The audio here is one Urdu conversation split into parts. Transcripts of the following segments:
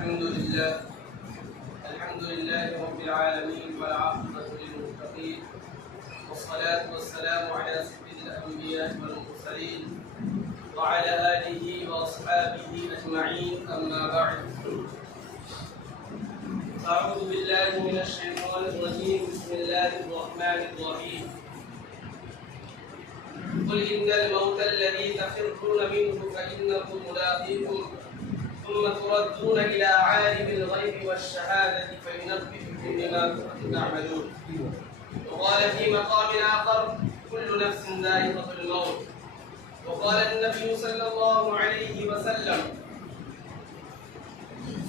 الحمد لله رب العالمين والعاقبة للمتقين والصلاة والسلام على سيد الأنبياء والمرسلين وعلى آله وأصحابه أجمعين أما بعد أعوذ بالله من الشيطان الرجيم بسم الله الرحمن الرحيم قل إن الموت الذي تفرون منه فإنه ملاقيكم ثم تردون إلى عالم الغيب والشهادة فينبئكم بما كنتم تعملون. وقال في مقام آخر كل نفس ذائقة الموت. وقال النبي صلى الله عليه وسلم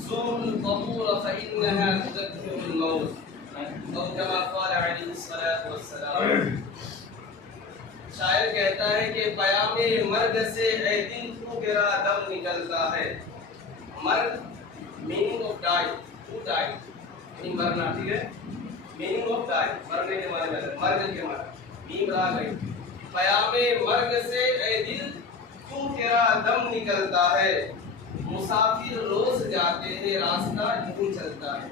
زوروا القبور فإنها تذكر الموت أو كما قال عليه الصلاة والسلام. شاعر کہتا ہے کہ پیام مرگ سے اے دن تو گرا دم نکلتا ہے. مرگ meaning of die, to die یعنی مرنا، ٹھیک ہے. میننگ آف ڈائی مرنے کے معنی میں، مرگ کے معنی میم را گئی. پیام مرگ سے اے دل تو تیرا دم نکلتا ہے، مسافر روز جاتے ہیں راستہ یوں چلتا ہے.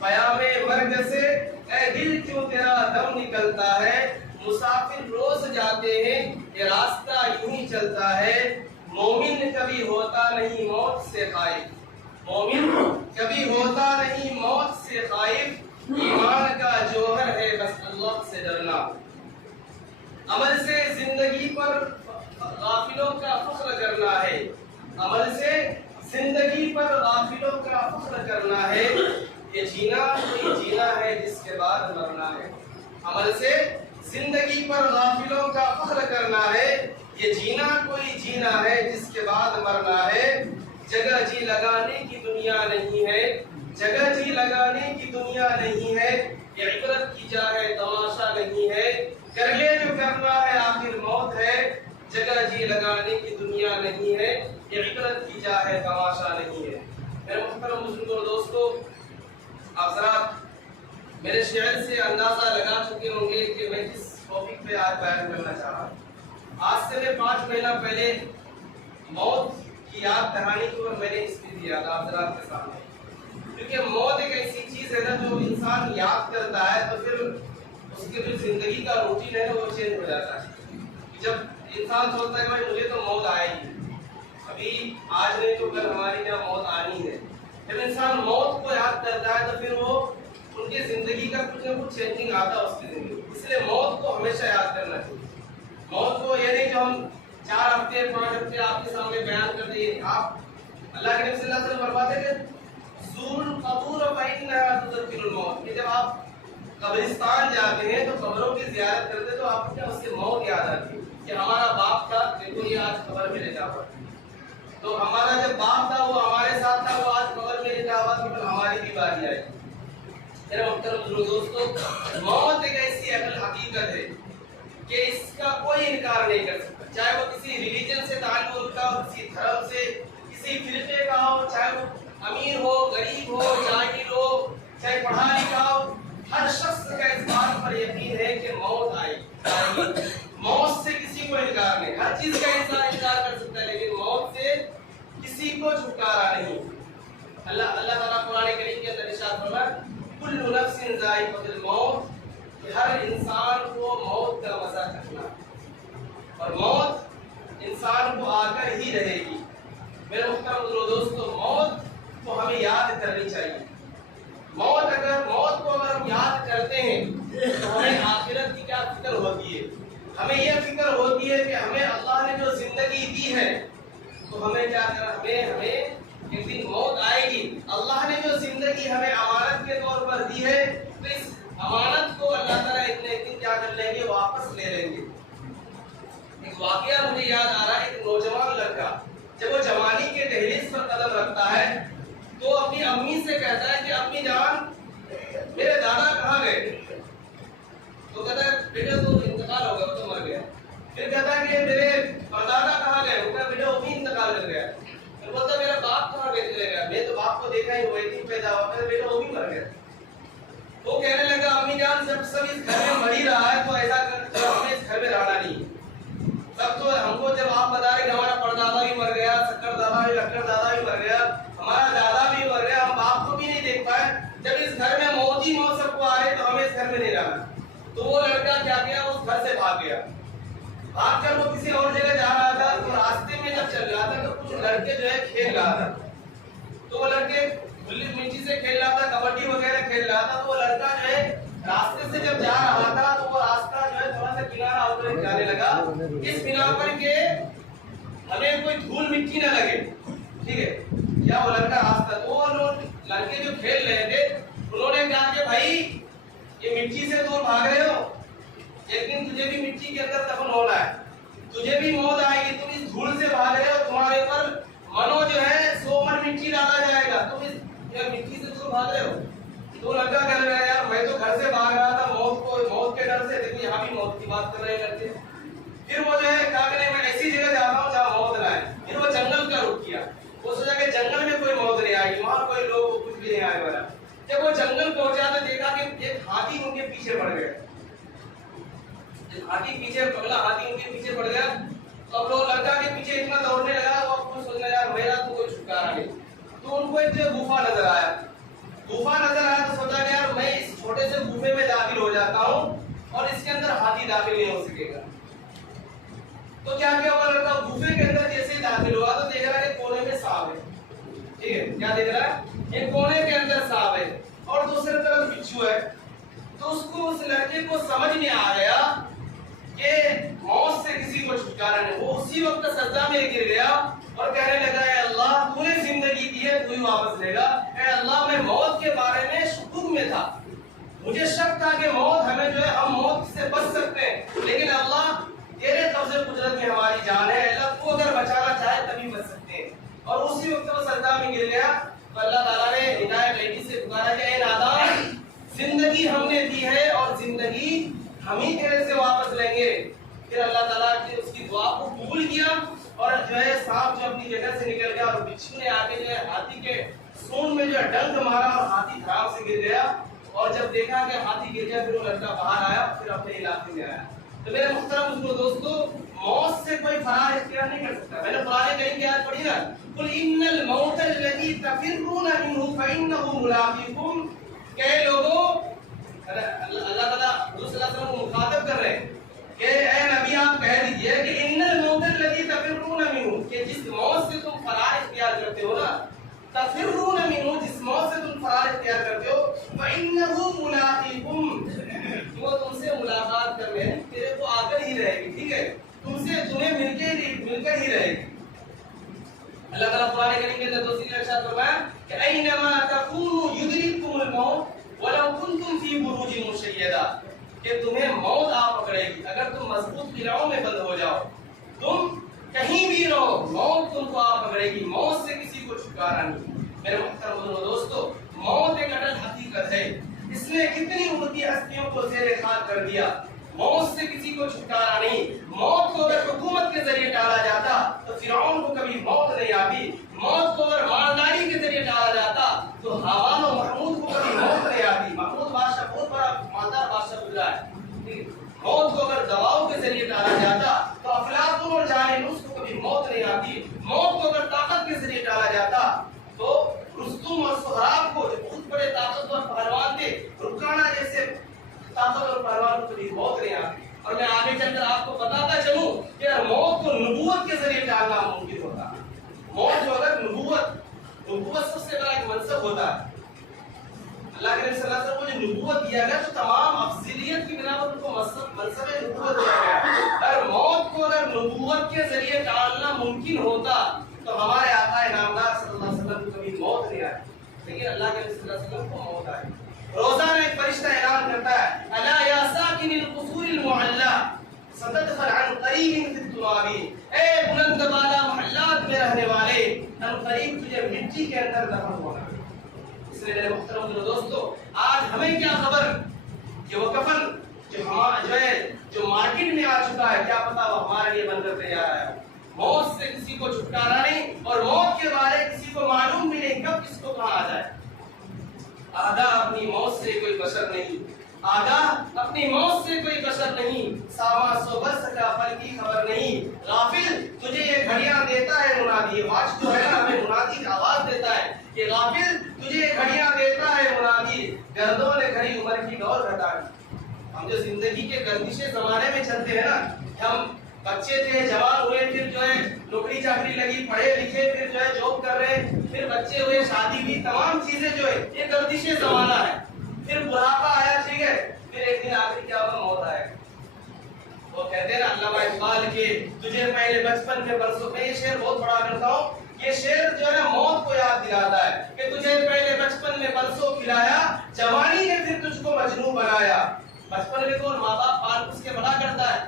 پیام مرگ سے اے دل کیوں تیرا دم نکلتا ہے، مسافر روز جاتے ہیں یہ راستہ یوں ہی چلتا ہے. مومن کبھی ہوتا نہیں موت سے خائف، مومن کبھی ہوتا نہیں موت سے خائف. ایمان کا جوہر ہے بس اللہ سے ڈرنا. عمل سے زندگی پر غافلوں کا فخر کرنا ہے، عمل سے زندگی پر غافلوں کا فخر کرنا ہے. یہ جینا کوئی جینا ہے جس کے بعد مرنا ہے. عمل سے زندگی پر غافلوں کا فخر کرنا ہے، یہ جینا کوئی جینا ہے جس کے بعد مرنا ہے. جگہ جی لگانے کی دنیا نہیں ہے، جگہ جی لگانے کی دنیا نہیں ہے. یہ عبرت کی جا ہے تماشا نہیں ہے، کر لے جو کرنا ہے آخر موت ہے. جگہ جی لگانے کی دنیا نہیں ہے، یہ عبرت کی جا ہے تماشا نہیں ہے. میرے محترم بزرگوں اور دوستو، آپ حضرات میرے شعر سے اندازہ لگا چکے ہوں گے کہ میں کس ٹاپک پہ آج بیان کرنا چاہ رہا ہوں. آج سے میں 5 مہینہ پہلے موت کی یاد دہانی کے اوپر میں نے اسپیچ دیا تھا آپ حضرات کے سامنے. کیونکہ موت ایک ایسی چیز ہے نا جو انسان یاد کرتا ہے تو پھر اس کے جو زندگی کا روٹین ہے وہ چینج ہو جاتا ہے. جب انسان سوچتا ہے کہ بھائی مجھے تو موت آئے گی، ابھی آج نہیں تو کل ہماری یہاں موت آنی ہے. جب انسان موت کو یاد کرتا ہے تو پھر وہ ان کی زندگی کا کچھ نہ کچھ چینجنگ آتا ہے اس کی زندگی. اس لیے موت کو ہمیشہ یاد کرنا چاہیے. موت کو یہ نہیں جو ہم 4 ہفتے 5 ہفتے آپ کے سامنے بیان کر دیں. آپ اللہ کے نبی صلی اللہ علیہ وسلم فرماتے ہیں کہ زور القبور فإنها تذکر الموت، کہ جب آپ قبرستان جاتے ہیں تو قبروں کی زیارت کرتے تو آپ کو اس کی موت یاد آتی ہے کہ ہمارا باپ تھا، دیکھو یہ آج قبر میں لیٹا ہوا ہے. تو ہمارا جب باپ تھا وہ ہمارے ساتھ تھا، وہ آج قبر میں لیٹا ہوا تو پھر ہماری بھی باری آئی. میرے محترم دوستو، موت ایک ایسی عقل حقیقت ہے کہ اس کا کوئی انکار نہیں کر سکتا. چاہے وہ کسی ریلیجن سے تعلق رکھتا ہو، کسی دھرم سے، کسی فرقے کا ہو، چاہے وہ امیر ہو، غریب ہو، جاہل ہو، چاہے پڑھا لکھا ہو، ہر شخص کا اس بات پر یقین ہے کہ موت آئے گی. موت سے کسی کو انکار نہیں. ہر چیز کا انسان انکار کر سکتا ہے لیکن موت سے کسی کو چھٹکارا نہیں. اللہ تعالیٰ قرآن کریم کے اندر ارشاد فرمایا کل نفس ذائقۃ الموت، کہ ہر انسان کو موت کا مزہ چکھنا اور موت انسان کو آ کر ہی رہے گی. میرے محترم دوستو، موت کو ہمیں یاد کرنی چاہیے. موت کو اگر ہم یاد کرتے ہیں تو ہمیں آخرت کی کیا فکر ہوتی ہے. ہمیں یہ فکر ہوتی ہے کہ ہمیں اللہ نے جو زندگی دی ہے تو ہمیں کیا کرنا، ہمیں ایک دن موت آئے گی. اللہ نے جو زندگی ہمیں امانت کے طور پر دی ہے تو اس امانت کو اللہ تعالیٰ ایک دن کیا کر لیں گے، واپس لے لیں گے. ایک واقعہ مجھے یاد آ رہا ہے. ایک نوجوان لڑکا جب وہ جوانی کے دہلیز پر قدم رکھتا ہے تو اپنی امی سے کہتا ہے کہ امی جان میرے دادا کہاں گئے؟ تو کہتا ہے بیٹا تو انتقال ہو گیا، وہ تو مر گیا. پھر کہتا ہے کہ میرے پردادا کہاں گئے؟ وہ کہا بیٹا وہ بھی انتقال کر گیا. پھر بولتا میرا باپ کہاں گیا؟ میں تو باپ کو دیکھا ہی، وہ ایک ہی پیدا ہوا، میرا بیٹا وہ بھی مر گیا. وہ کہنے لگا امی جان جب سب اس گھر میں مر ہی رہا ہے تو ایسا کر ہمیں اس گھر میں رہنا نہیں. تب تو ہم کو جب آپ بتا رہے کہ ہمارا پردادا بھی مر گیا، شکر دادا بھی، لکڑ دادا بھی مر گیا، ہمارا دادا بھی مر گیا، بھاگ گیا. بھاگ کر وہ کسی اور جگہ جا رہا تھا تو راستے میں جب چل رہا تھا تو کچھ لڑکے جو ہے کھیل رہا تھا. تو وہ لڑکے کھلی مٹی سے کھیل رہا تھا, کبڈی وغیرہ کھیل رہا تھا. تو وہ لڑکا جو ہے راستے سے جب جا رہا تھا تو وہ راستہ جو ہے تھوڑا سا کنارا ادھر جانے لگا اس بنا پر کہ ہمیں کوئی دھول مٹی نہ لگے. ٹھیک ہے, کیا وہ لڑکا راستہ, تو وہ لڑکے جو کھیل رہے تھے انہوں نے کہا کہ بھائی یہ مٹی سے دور بھاگ رہے ہو, لیکن تجھے بھی مٹی کے اندر دفن ہونا ہے, تجھے بھی موت آئے گی. تم اس دھول سے بھاگ رہے ہو, تمہارے اوپر منو جو ہے 100 من مٹی ڈالا جائے گا, تم اس مٹی سے دور بھاگ رہے ہو. تو لڑکا کہہ رہا ہے یار میں تو گھر سے بھاگ رہا تھا موت کے ڈر سے, لیکن یہاں بھی موت کی بات کر رہے ہیں لڑکے. پھر وہ جو ہے کہا کہ نہیں میں ایسی جگہ جاتا ہوں جہاں موت نہ آئے. پھر وہ جنگل کا رخ کیا, وہ سوچا کہ جنگل میں کوئی موت نہیں آئے گی, وہاں کوئی لوگ کچھ بھی نہیں آئے والا. جب وہ جنگل پہنچا تو دیکھا کہ ایک ہاتھی ان کے پیچھے پڑ گیا. ہاتھی پیچھے پگلا ہاتھی ان کے پیچھے پڑ گیا. اب وہ لڑکا کے پیچھے اتنا دوڑنے لگا وہ خود سوچنے لگا میرا تو کوئی چھٹکارا نہیں. تو ان کو ایک گفا نظر آیا. گفا نظر آیا تو سوچا کہ یار میں اس چھوٹے سے گفے میں داخل ہو جاتا ہوں اور اس کے اندر ہاتھی داخل نہیں ہو سکے گا. تو کیا کیا وہ لڑکا گفے کے اندر جیسے ہی داخل ہوا تو دیکھ رہا ہے کہ کونے میں سانپ ہے. ٹھیک ہے, کیا دیکھ رہا ہے, ایک کونے کے اندر سانپ ہے اور دوسری طرف بچھو ہے. تو اس کو اس لڑکے کو سمجھ نہیں آ گیا کہ موت سے کسی کو چھٹکارا نہیں. وہ اسی وقت سجدہ میں گر گیا اور کہنے لگا اے اللہ تو نے زندگی دی ہے تو ہی واپس لے گا. اے اللہ میں موت کے بارے میں شکوک میں تھا, مجھے شک تھا کہ موت ہمیں جو ہے ہم موت سے بچ سکتے ہیں, لیکن اللہ تیرے قبض قدرت میں ہماری جان ہے, اللہ تو اگر بچانا چاہے تبھی بچ سکتے ہیں. اور اسی وقت وہ سجدہ میں گر گیا تو اللہ تعالیٰ نے ہدایت بیٹی سے پکارا کہ اے نادان زندگی ہم نے دی ہے اور زندگی ہم ہی تیرے سے واپس لیں گے. پھر اللہ تعالیٰ نے اس کی دعا کو قبول کیا اور جو ہے سانپ جو اپنی جگہ سے نکل گیا اور بچھو نے آگے جو ہے ہاتھی کے سون میں جو ہے ڈنک مارا اور ہاتھی دھڑام سے گر گیا. اور جب دیکھا کہ ہاتھی گر گیا پھر وہ لڑکا باہر آیا پھر اپنے علاقے میں آیا. تو میرے محترم اس کو دوستو موت سے کوئی فرار اختیار نہیں کر سکتا. میں نے قرآن کریم کی آیت پڑھی نا, قل ان الموت الذی تفرون منه فانه ملاقیکم. کہ لوگوں اللہ تعالیٰ حضور صلی اللہ علیہ وسلم کو مخاطب کر رہے ہیں کہ اے نبی آپ کہہ دیجئے کہ ان الموت الذی تفرون منه, کہ جس موت سے تم فرار اختیار کرتے ہو نا, تفرون منه, جس موت سے تم فرار اختیار کرتے ہو, فانه ملاقیکم, وہ تم سے ملاقات کر رہے ہیں, تیرے کو آ کر ہی رہے گی. ٹھیک ہے, تم سے تمہیں مل کر ہی رہے گی. اللہ تعالیٰ قرآن کریم کے اندر دوسری ارشاد فرمایا کہ اینما تکونوا یدرککم الموت ولو کنتم فی بروج مشیدہ, کہ تمہیں موت آ پکڑے گی اگر تم مضبوط قلعوں میں بند ہو جاؤ. تم کہیں بھی رہو موت تم کو آ پکڑے گی, موت سے کسی کو چھٹکارا نہیں. میرے محترم دوستو موت ایک اٹل حقیقت ہے, اس نے کتنی امتی ہستیوں کو زیر خاک کر دیا. موت سے کسی کو چھٹکارا نہیں. موت کو اگر حکومت کے ذریعے ٹالا جاتا تو فرعون کو کبھی موت نہیں آتی. موت کو اگر مالداری کے ذریعے ٹالا جاتا تو ہامان و محمود کو کبھی موت نہیں آتی. محمود بادشاہ بہت بڑا مالدار بادشاہ گزرا ہے. موت کو اگر دباؤ کے ذریعے ٹالا جاتا تو افلاطون اور جالینوس کو کبھی موت نہیں آتی. موت کو اگر طاقت کے ذریعے ٹالا جاتا تو رستم اور سہراب کو جو بہت بڑے طاقتور پہلوان تھے, رکانہ جیسے طاقتور پہلوان کو کبھی موت نہیں آتی. اور میں آگے چل کر آپ کو بتاتا چلوں کہ موت کو نبوت کے ذریعے ٹالنا ممکن ہوتا. موت جو اگر نبوت سب سے بڑا ایک منصب ہوتا ہے. اللہ کے نبی صلی اللہ علیہ وسلم کو جو نبوت دیا گیا تو تمام افضلیت کی بنا پر ان کو منصب نبوت دیا گیا. اگر موت کو اگر نبوت کے ذریعے ٹالنا ممکن ہوتا تو ہمارے آقا نامدار صلی اللہ علیہ وسلم کو کبھی موت نہیں آئی, لیکن اللہ کے نبی صلی اللہ علیہ وسلم کو موت آئی. روزانہ ایک فرشتہ اعلان کرتا ہے الا یا ساکن القصور المعلّى ستدخل عن قریب فی التراب, اے بلند بالا محلات میں رہنے والے ان قریب تجھے مٹی کے اندر دفن ہونا. اس لیے میرے محترم دوستو آج ہمیں کیا خبر کہ وہ کفن جو مارکیٹ میں آ چکا ہے کیا پتا وہ ہمارے لیے بن کر تیار ہے. موت سے کسی کو چھٹکارا نہیں اور موت کے بارے کسی کو معلوم بھی نہیں کب کس کو کہاں آ جائے. آگاہ اپنی موت سے کوئی بشر نہیں, آگاہ اپنی موت سے کوئی بشر نہیں. ساما سو برس کا پل کی خبر نہیں. غافل تجھے یہ گھڑیاں دیتا ہے منادی, واج جو ہے ہمیں منادی کا آواز دیتا ہے کہ غافل تجھے یہ گھڑیاں دیتا ہے منادی. گردوں نے گھڑی عمر کی دور گھٹا دی. ہم جو زندگی کے گردش زمانے میں چلتے ہیں نا، ہم بچے تھے، جوان ہوئے، پھر جو ہے نوکری چاکری لگی، پڑھے لکھے، پھر جو ہے جاب کر رہے، پھر بچے ہوئے، شادی ہوئی، تمام چیزیں جو ہے یہ گردش زمانہ ہے. پھر بڑھاپا آیا، ٹھیک ہے، پھر ایک دن آخری کیا ہوگا؟ موت آئے. وہ کہتے ہیں نا علامہ اقبال کے تجھے پہلے بچپن میں برسوں میں، یہ شعر بہت بڑا کرتا ہوں. یہ شعر جو ہے موت کو یاد دلاتا ہے کہ تجھے پہلے بچپن میں برسوں کھلایا، جوانی نے پھر تجھ کو مجنون بنایا. بچپن میں تو ماں باپ پال پوس کے بڑا کرتا ہے،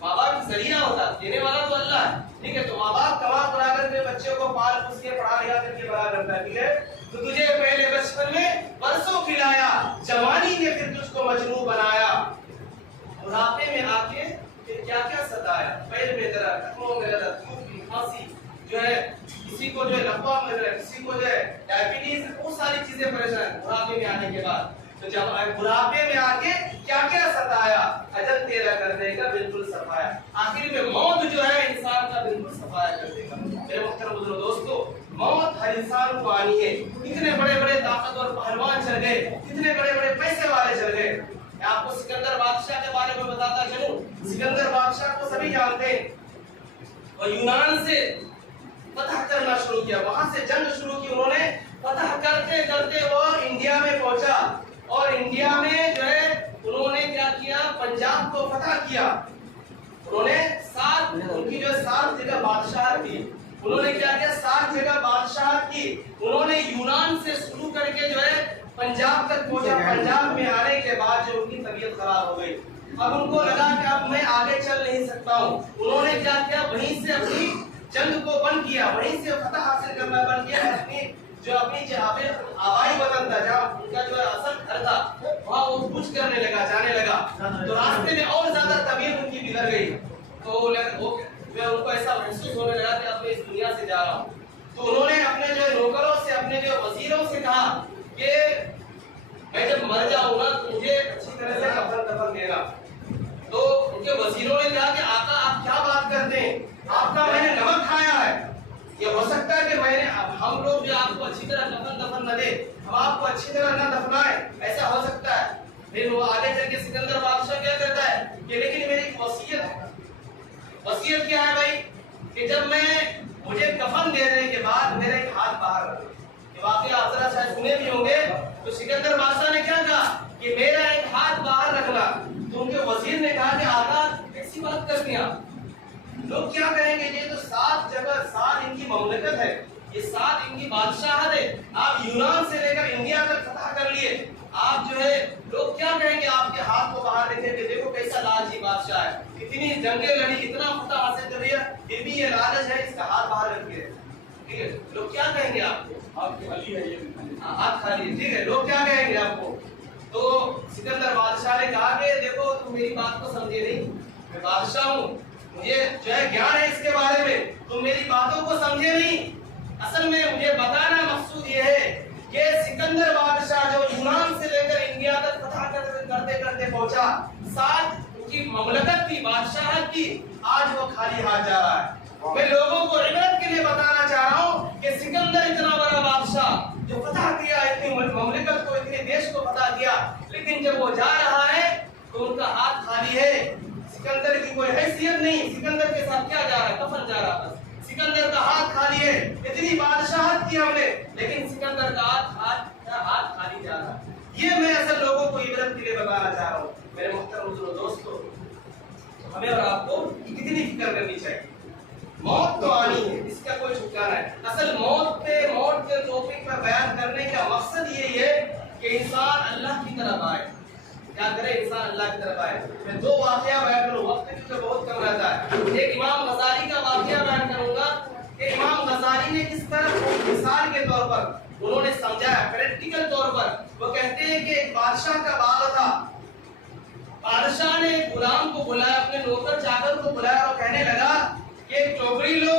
ماں باپ ذریعہ ہوتا ہے، دینے والا تو اللہ ہے، ٹھیک ہے. تو ماں باپ کما کرا کر کے بچوں کو پال پوس کے پڑھا لکھا کر کے بڑا کرتا ہے، ٹھیک ہے. تو تجھے پہلے بچپن میں برسوں کھلایا، جوانی نے پھر تجھ کو مجنون بنایا. بڑھاپے میں آ کے پھر کیا کیا ستایا؟ پیر میں درد، ٹخنوں میں درد، کھوپڑی، کھانسی، جو ہے کسی کو جو ہے لقوا میں درد، کسی کو جو ہے ڈائبٹیز، بہت ساری چیزیں پریشان بڑھاپے میں آنے کے بعد. تو جب بڑھاپے میں آ کے کیا کیا ستایا؟ اجل تیرا کر دے گا بالکل صفایا. آخر میں موت جو ہے انسان کا بالکل صفایا کر دے گا. میرے محترم بزرگوں دوستو، موت ہر انسان کو آنی ہے. کتنے بڑے بڑے طاقتور پہلوان چل گئے، کتنے بڑے بڑے پیسے والے چل گئے. میں آپ کو سکندر بادشاہ کے بارے میں بتاتا چلوں. سکندر بادشاہ کو سبھی جانتے ہیں، اور یونان سے فتح کرنا شروع کیا، وہاں سے جنگ شروع کی انہوں نے. فتح کرتے کرتے وہ انڈیا میں پہنچا، اور انڈیا میں جو ہے انہوں نے کیا کیا؟ پنجاب کو فتح کیا. انہوں نے ان کی جو 7 جگہ بادشاہت کی. انہوں نے کیا کیا؟ 7 جگہ بادشاہت کی. انہوں نے یونان سے شروع کر کے جو ہے پنجاب تک پہنچا. پنجاب میں آنے کے بعد جو ان کی طبیعت خراب ہو گئی، اب ان کو لگا کہ اب میں آگے چل نہیں سکتا ہوں. انہوں نے کیا کیا؟ وہیں سے اپنی جنگ کو بند کیا، وہیں سے فتح حاصل کرنا بند کیا. اپنی آبائی وطن تھا، جہاں ان کا جو ہے اصل گھر تھا، وہاں وہ کچھ کرنے لگا، جانے لگا. تو راستے میں اور زیادہ طبیعت ان کی بگڑ گئی. تو ان کو ایسا محسوس ہونے لگا کہ اب میں اس دنیا سے جا رہا ہوں. تو انہوں نے اپنے جو نوکروں سے، اپنے جو وزیروں سے کہا کہ میں جب مر جاؤں گا تو مجھے اچھی طرح سے کفن دینا. تو ان کے وزیروں نے کہا کہ آقا آپ کیا بات کرتے ہیں، آپ کا میں نے نمک کھایا ہے، یہ ہو سکتا ہے کہ میں نے ہم لوگ جو آپ کو اچھی طرح دفن نہ دے، ہم آپ کو اچھی طرح نہ دفنائیں، ایسا ہو سکتا ہے. پھر وہ آگے چل کے سکندر بادشاہ کیا کہتا ہے کہ لیکن میری ایک وصیت ہے. وصیت کیا ہے بھائی؟ کہ جب مجھے کفن دینے کے بعد میرا ایک ہاتھ باہر رکھو. یہ واقعہ آپ ذرا شاید سنے بھی ہوں گے. تو سکندر بادشاہ نے کیا کہا کہ میرا ایک ہاتھ باہر رکھنا. تو ان کے وزیر نے کہا کہ آقا ایسی بات کرتے ہیں آپ، لوگ کیا کہیں گے؟ یہ تو 7 جگہ 7 ان کی مملکت ہے، یہ 7 ان کی بادشاہت ہے، آپ یونان سے لے کر انڈیا تک فتح کر لیے، آپ جو ہے لوگ کیا کہیں گے آپ کے ہاتھ کو باہر رکھے کہ دیکھو کیسا لالچی بادشاہ ہے، اتنی جنگیں لڑی، اتنا فتح حاصل کر لیا، پھر بھی یہ لالچ ہے، اس کا ہاتھ باہر رکھ کے. ٹھیک ہے، لوگ کیا کہیں گے آپ کو؟ ہاتھ خالی ہے، ہاتھ خالی ہے. ٹھیک ہے، لوگ کیا کہیں گے آپ کو؟ تو سکندر بادشاہ نے کہا کہ دیکھو تم میری بات کو سمجھے نہیں، میں بادشاہ ہوں، مجھے جو ہے گیان ہے اس کے بارے میں، تم میری باتوں کو سمجھے نہیں. اصل میں مجھے بتانا مقصود یہ ہے کہ سکندر بادشاہ جو یونان سے لے کر انڈیا تک فتح کرتے کرتے پہنچا، 7 ان کی مملکت تھی، بادشاہت تھی، آج وہ خالی ہاتھ جا رہا ہے. میں لوگوں کو عبرت کے لیے بتانا چاہ رہا ہوں کہ سکندر اتنا بڑا بادشاہ جو فتح کیا، اتنی مملکت کو، اتنے دیش کو فتح کیا، لیکن جب وہ جا رہا ہے تو ان کا ہاتھ خالی ہے. سکندر کی کوئی حیثیت نہیں، سکندر کے ساتھ کیا جا رہا ہے؟ کفن جا رہا ہے. سکندر کا ہاتھ خالی ہے، اتنی بادشاہت کی ہم نے، لیکن سکندر کا ہاتھ خالی جا رہا ہے. یہ میں اصل لوگوں کو عبرت کے لیے بتانا چاہ رہا ہوں. میرے محترم دوستو، ہمیں اور آپ کو کتنی فکر کرنی چاہیے. موت تو آنی ہے، اس کا کوئی چھٹکارا ہے. اصل موت کے ٹاپک پر بیان کرنے کا مقصد یہی ہے کہ انسان اللہ کی طرف آئے. کیا کرے؟ انسان اللہ کی طرف آئے. میں 2 واقعہ بیان کروں، وقت کیونکہ بہت کم رہتا ہے. ایک امام غزالی کا واقعہ بیان کروں گا کہ امام غزالی نے کس طرح مثال کے طور پر انہوں نے سمجھایا، پریکٹیکل طور پر. وہ کہتے ہیں کہ ایک بادشاہ کا باغ تھا. بادشاہ نے ایک غلام کو بلایا، اپنے نوکر چاکر کو بلایا اور کہنے لگا کہ ایک ٹوکری لو،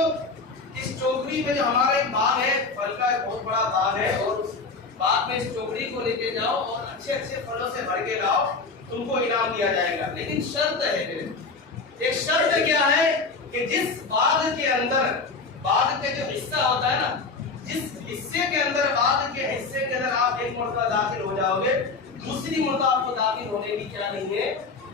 اس ٹوکری میں جو ہمارا ایک باغ ہے، پھل کا ایک بہت بڑا باغ ہے، اور اس باغ میں اس ٹوکری کو لے کے جاؤ اور اچھے اچھے پھلوں سے بھر کے لاؤ، تم کو انعام دیا جائے گا. لیکن شرط ہے میرے، ایک شرط کیا ہے کہ جس باغ کے اندر، باغ کے جو حصہ ہوتا ہے نا، جس حصے کے اندر، باغ کے حصے کے اندر آپ ایک مرتبہ داخل ہو جاؤ گے، دوسری مرتبہ آپ کو داخل ہونے کی کیا نہیں ہے؟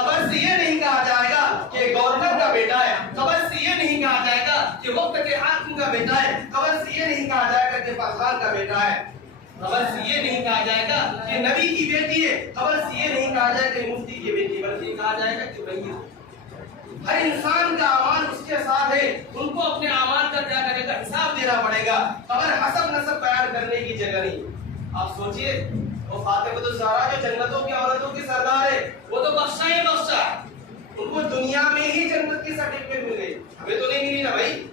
قبر سے یہ نہیں کہا جائے گا کہ گورنر کا بیٹا ہے، قبر سے یہ نہیں کہا جائے گا کہ وقت کے حاکم کا بیٹا ہے، قبر سے یہ نہیں کہا جائے گا کہ پٹھان کا بیٹا ہے، قبر سے یہ نہیں کہا جائے گا کہ نبی کی بیٹی ہے، قبر سے یہ نہیں کہا جائے گا کہ مفتی کی بیٹی، بلکہ کہا جائے گا کہ وہی ہر انسان کا اعمال اس کے ساتھ ہے، ان کو اپنے اعمال کا کیا کرے گا، حساب دینا پڑے گا۔ قبر حسب نسب بیان کرنے کی جگہ نہیں۔ آپ سوچئے وہ فاطمہ الزہرا جو جنتوں کی عورتوں کی سردار ہے، وہ تو بخشا ہی بخشا، ان کو دنیا میں ہی جنت کی سرٹیفکیٹ مل گئی، ہمیں تو نہیں ملی نا بھائی،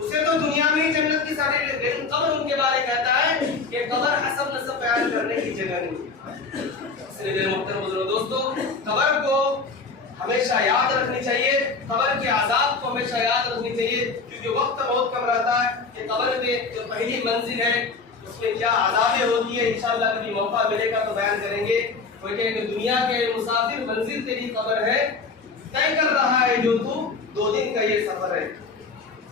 اسے تو دنیا میں ہی جنت کی سرٹیفکیٹ، لیکن قبر ان کے بارے کہتا ہے کہ قبر حسب نسب بیان کرنے کی جگہ نہیں۔ اس لیے محترم بزرگوں دوستو، قبر کو ہمیشہ یاد رکھنی چاہیے، قبر کے عذاب کو ہمیشہ یاد رکھنی چاہیے، کیونکہ وقت بہت کم رہتا ہے کہ قبر میں جو پہلی منزل ہے اس میں کیا عذابیں ہوتی ہے، انشاءاللہ کبھی موقع ملے گا تو بیان کریں گے۔ وہ کہ دنیا کے مسافر منزل تیری قبر ہے، طے کر رہا ہے جو تو 2 دن کا یہ سفر ہے۔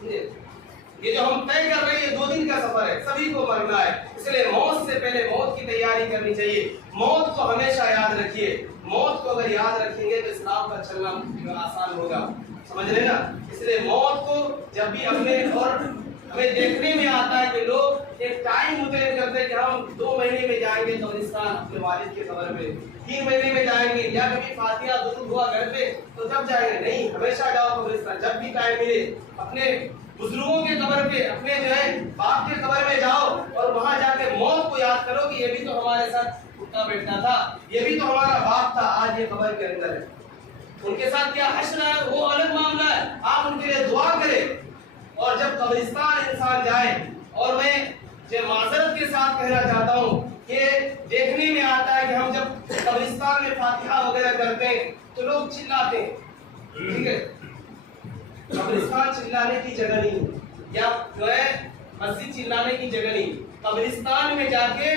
یہ جو ہم طے کر رہے ہیں 2 دن کا سفر ہے، سبھی کو مرنا ہے، اس لیے موت سے پہلے موت کی تیاری کرنی چاہیے۔ موت کو ہمیشہ یاد رکھیے، موت کو اگر یاد رکھیں گے تو اسلام پر چلنا آسان ہوگا، سمجھ رہے نا؟ اس لیے موت کو جب بھی ہمیں دیکھنے میں آتا ہے کہ لوگ ایک ٹائم متعین کرتے ہیں کہ ہم 2 مہینے میں جائیں گے قبرستان اپنے والد کے قبر میں، 3 مہینے میں جائیں گے، یا کبھی فاتحہ درود ہوا گھر پہ تو جب جائیں گے، نہیں، ہمیشہ جاؤ قبرستان، جب بھی ٹائم ملے اپنے بزرگوں کے قبر پہ، اپنے جو ہے باپ کے قبر میں جاؤ اور وہاں جا کے موت کو یاد کرو کہ یہ بھی تو ہمارے ساتھ اٹھتا بیٹھتا تھا، یہ بھی تو ہمارا باپ تھا، آج یہ قبر کے اندر ہے، ان کے ساتھ کیا حشر ہے وہ الگ معاملہ ہے، آپ ان کے لیے دعا کریں۔ اور جب قبرستان انسان جائے، اور میں جو معذرت کے ساتھ کہنا چاہتا ہوں کہ دیکھنے میں آتا ہے کہ ہم جب قبرستان میں فاتحہ وغیرہ کرتے ہیں تو لوگ چلاتے ہیں، ٹھیک ہے، قبرستان چلانے کی جگہ نہیں، یا جو ہے مسجد چلانے کی جگہ نہیں، قبرستان میں جا کے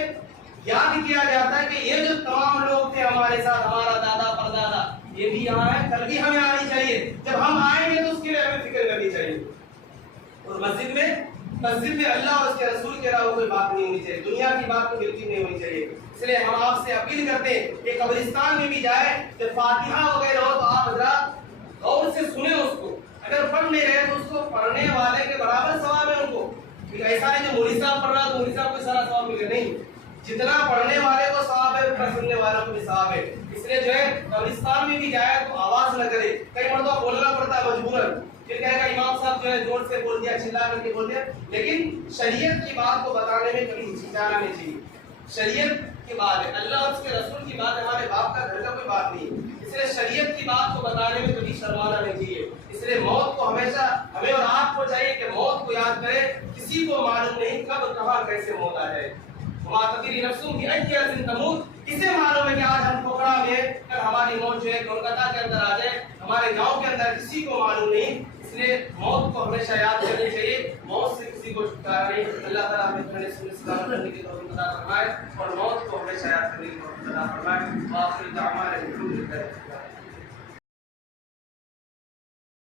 یاد کیا جاتا ہے کہ یہ جو تمام لوگ تھے ہمارے ساتھ، ہمارا دادا پردادا، یہ بھی یہاں ہے، کل بھی ہمیں آنی چاہیے، جب ہم آئیں گے تو اس کے لیے ہمیں فکر کرنی چاہیے۔ اور مسجد میں اللہ اور اس کے رسول کے علاوہ کوئی بات نہیں ہونی چاہیے، دنیا کی بات تو بالکل نہیں ہونی چاہیے۔ اس لیے ہم آپ سے اپیل کرتے ہیں کہ قبرستان میں بھی جائے، جب فاتحہ وغیرہ ہو تو آپ حضرات غور سے سنیں اس کو، اگر پڑھ نہیں رہے تو اس کو پڑھنے والے کے برابر ثواب ہے ان کو، ایسا نہیں جو مولوی صاحب پڑھ رہا تو مولوی صاحب کو سارا ثواب ملے، نہیں، جتنا پڑھنے والے کو ثواب ہے اتنا سننے والوں کو بھی ثواب ہے۔ اس لیے جو ہے قبرستان میں بھی جائے تو آواز نہ کرے، کئی مرتبہ بولنا پڑتا ہے مجبوراً، پھر کہے گا امام صاحب جو ہے زور سے بول دیا، چلا کر کے بول دیا، لیکن شریعت کی بات کو بتانے میں کبھی ہچکچانا نہیں چاہیے، شریعت کی بات ہے، اللہ اور اس کے رسول کی بات ہے، ہمارے باپ کا گھر کا کوئی بات نہیں، اس لیے شریعت کی بات کو بتانے میں کبھی شرمانا نہیں چاہیے۔ اس لیے موت کو ہمیشہ ہمیں اور آپ کو چاہیے کہ موت کو یاد کرے، کسی کو معلوم نہیں کب کہاں کیسے موت آ جائے، وما تدری نفس بأي أرض تموت، کسے معلوم ہے کہ آج ہم ٹھوکرا میں کل ہماری موت جو ہے کولکاتہ کے اندر آ جائے، ہمارے گاؤں کے اندر، کسی کو معلوم نہیں، اس لیے موت کو ہمیشہ یاد کرنی چاہیے، موت سے کسی کو چھٹکارا نہیں، اللہ تعالیٰ ہمیں کھڑے سننے سلام کرنے کی توفیق عطا فرمائے اور موت کو ہمیشہ یاد کرنے کی توفیق عطا فرمائے۔ وآخر دعوانا الحمد للہ۔